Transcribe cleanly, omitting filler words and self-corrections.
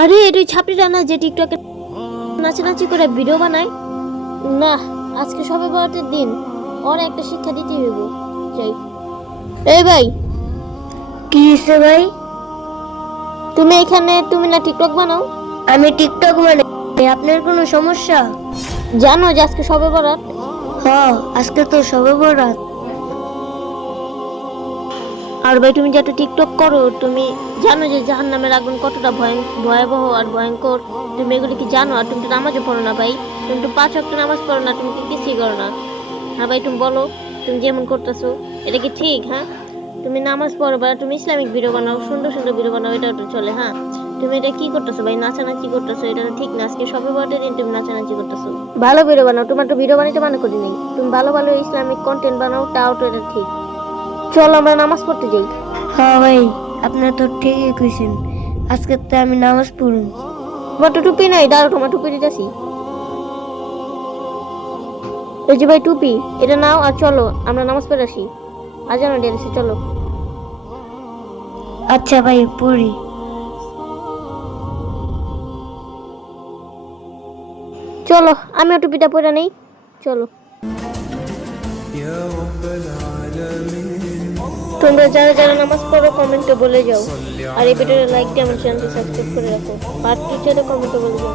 আরে এটা ছাপড়িটা না যে টিকটকে নাচানাচি করে ভিডিও বানায় না। আজকে সবে বরাতের দিন, ওর একটা শিক্ষা দিতে হইব। যাই। এই ভাই, কি হয়েছে ভাই? তুমি এখানে তুমি না টিকটক বানাও? আমি টিকটক বানাই, আপনার কোনো সমস্যা? জানো যে আজকে সবে বরাত? হ্যাঁ, আজকে তো শবে বরাত। আর ভাই তুমি যেটা টিকটক করো, তুমি জানো যে জাহান্নামের আগুন কতটা ভয়াবহ আর ভয়ঙ্কর? তুমি এগুলো কি জানো? আর তুমি তো নামাজও পড়ো না ভাই, তুমি তো 5 ওয়াক্ত নামাজ পড়ো না, তুমি কি কিছুই করো না। হ্যাঁ ভাই, তুমি বলো তুমি যেমন করতেছো এটা কি ঠিক? হ্যাঁ, তুমি নামাজ পড়ো বা তুমি ইসলামিক ভিডিও বানাও, সুন্দর সুন্দর ভিডিও বানাও, এটা ওটা চলে। হ্যাঁ, তুমি এটা কি করতেছো ভাই? নাচানাচি করতেছো, এটা তো ঠিক না। আজকে সবে বড়দের দিন তুমি নাচানাচি করতেছো। ভালো ভিডিও বানাও, তোমার তো ভিডিও বানাইতে মানা করি নাই। তুমি ভালো ভালো ইসলামিক কন্টেন্ট বানাও, তাও তো এটা ঠিক। চলো আমরা নামাজ পড়তে যাই। হ্যাঁ ভাই, আপনার তো ঠিকই কইছেন, আজকে তো আমি নামাজ পড়ুন। তোমার তো টুপি নাই, দাঁড়াও তোমার টুপি দিতেছি। এই যে ভাই টুপি, এটা নাও আর চলো আমরা নামাজ পড়ে আসি। আজান দিয়ে দিছি, চলো। আচ্ছা ভাই, পড়ি। চলো আমিও টুপিটা পরে নেই, চলো। তোমরা যারা যারা নামাজ পড়ো কমেন্টে বলে যাও, আর এই ভিডিওটা লাইক দিয়ে আমার চ্যানেলটি সাবস্ক্রাইব করে রাখো। পার্ট টিচারে কমেন্টে বলে যাও।